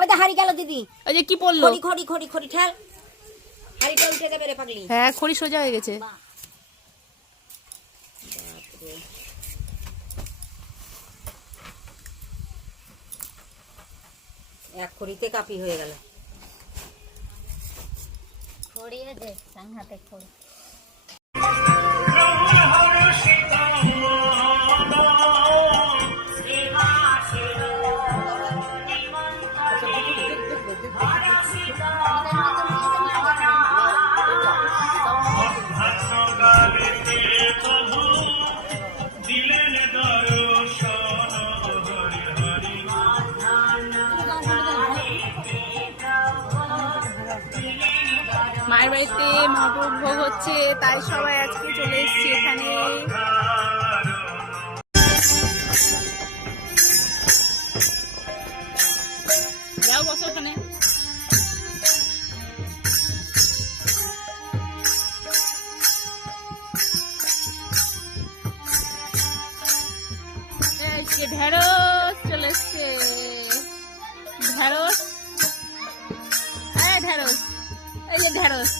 ওই হাড়ি গেল দিদি, ওই যে কি পড়লো, খড়ি খড়ি খড়ি খড়ি ঠেল, হাড়িটা উঠে যাবে রে পাগলি। হ্যাঁ খড়ি সোজা হয়ে গেছে। এক খড়িতে কাপি হয়ে গেল। খড়ি আছে সাংঘাতে খড়ি। মায়ের বাড়িতে মহাপ্রভু ভোগ হচ্ছে, তাই সবাই আজকে চলে এসেছি এখানে। যাও বসো ওখানে। ঢেঁড়স চলে এসছে, ঢেঁড়স, ঢেঁড়স, এই যে ঢেঁড়স,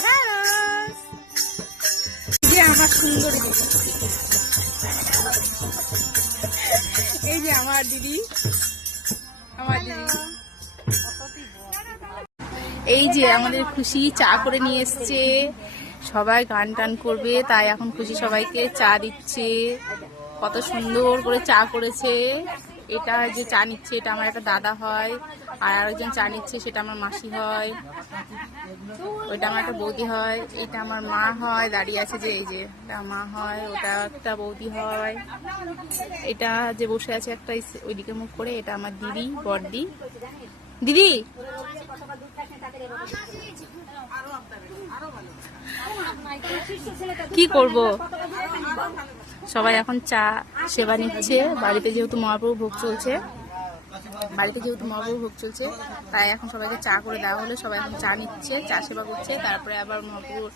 ঢেঁড়স যে আমার সুন্দরী দিদি, এই যে আমার দিদি, আমার দিদি, এই যে আমাদের খুশি চা করে নিয়ে এসছে, সবাই গান টান করবে তাই এখন খুশি সবাইকে চা দিচ্ছে। কত সুন্দর করে চা করেছে। এটা যে চা নিচ্ছে এটা আমার একটা দাদা হয়, আর আরেকজন চা নিচ্ছে সেটা আমার মাসি হয়, ওইটা আমার একটা বৌদি হয়, এটা আমার মা হয় দাঁড়িয়ে আছে যে, এই যে এটা মা হয়, ওটা একটা বৌদি হয়, এটা যে বসে আছে একটা ওইদিকে মুখ করে এটা আমার দিদি, বড়দি। দিদি কি করব, সবাই এখন চা সেবা নিচ্ছে। বাড়িতে যেহেতু মহাপ্রভু ভোগ চলছে, তাই এখন সবাইকে চা করে দেওয়া হলে সবাই এখন চা নিচ্ছে, চা সেবা করছে, তারপরে আবার মহাপ্রভুর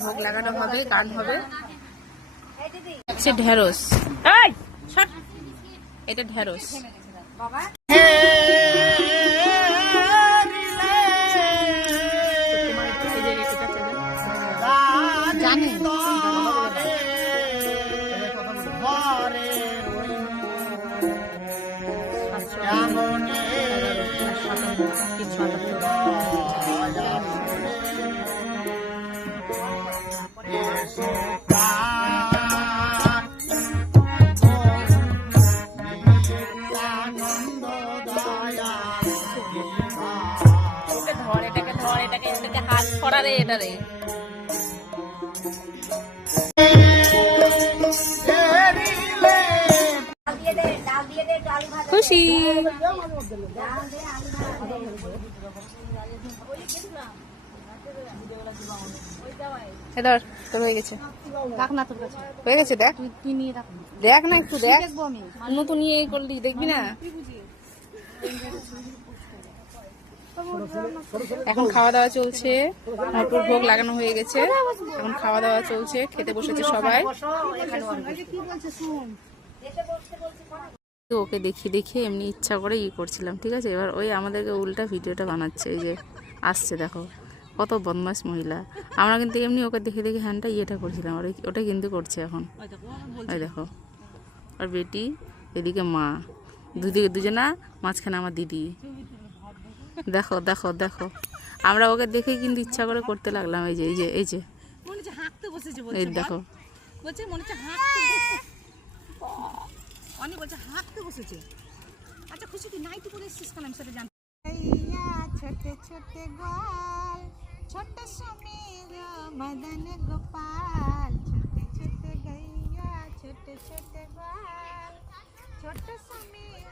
ভোগ লাগানো হবে, গান হবে। সে ঢেঁড়স, এটা ঢেঁড়স। জানি এটাকে হাত ছড়া রে, এটা রে খুশি। তোর হয়ে গেছে, হয়ে গেছে, দেখ দেখ না একটু দেখ, নতুন নিয়ে করলি দেখবি না। এখন খাওয়া দাওয়া চলছে, মটর ভোগ লাগানো হয়ে গেছে, এখন খাওয়া দাওয়া চলছে, খেতে বসেছে সবাই। ওকে দেখিয়ে দেখিয়ে এমনি ইচ্ছা করে করছিলাম, ঠিক আছে। এবার ওই আমাদেরকে উল্টা ভিডিওটা বানাচ্ছে, এই যে আসছে, দেখো কত বদমাশ মহিলা। আমরা কিন্তু এমনি ওকে দেখে দেখে হ্যান্ডটা ইয়েটা করছিলাম, আর ওটা কিন্তু করছে এখন। ওই দেখো, আর বেটি এদিকে মা, দুদিকে দুজনা, মাঝখানে আমার দিদি। দেখো দেখো দেখো, আমরা ওকে দেখে কিন্তু ইচ্ছা করে করতে লাগলাম। এই যে এই যে এই যে এই দেখো, আচ্ছা খুশি তুই নাইটি পরে এসেছিস কেন, আমি সেটা জানি। ছোটে ছোটে গোয়াল ছোট সমীর মদন গোপাল, ছোটে ছোটে গैया ছোটে ছোটে গোয়াল ছোট সমীর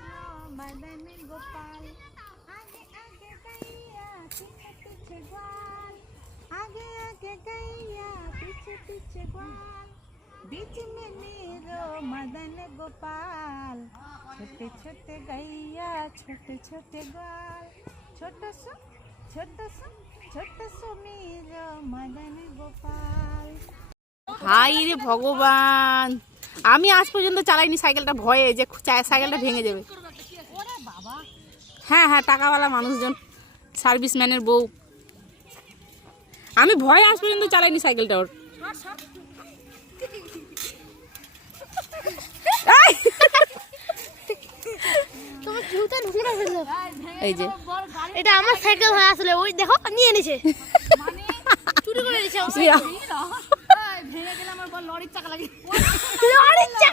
মদন গোপাল, आगे आगे गैया पीछे पीछे ग्वाल, आगे आगे गैया पीछे पीछे ग्वाल, बीच में नीरो मदन गोपाल, छोटे छोटे गैया छोटे छोटे ग्वाल, छोटा सा मीरो मदन गोपाल। হাই রে ভগবান, আমি আজ পর্যন্ত চালাইনি সাইকেলটা, ভয়ে যে সাইকেলটা ভেঙে যাবে। হ্যাঁ হ্যাঁ, টাকাওয়ালা মানুষজন, সার্ভিসম্যানের বউ। আমি ভয় আজ পর্যন্ত চালাইনি সাইকেলটা ওর। তোমার জুতা ঢুকে ফেললো। এই যে এটা আমার সাইকেল হয়ে আসলে, ওই দেখো নিয়ে নিছে, চুরি করে নিছে আমার সাইকেল। ভেঙে গেলে আমার বল লরির চাকা লাগে, লরির চাকা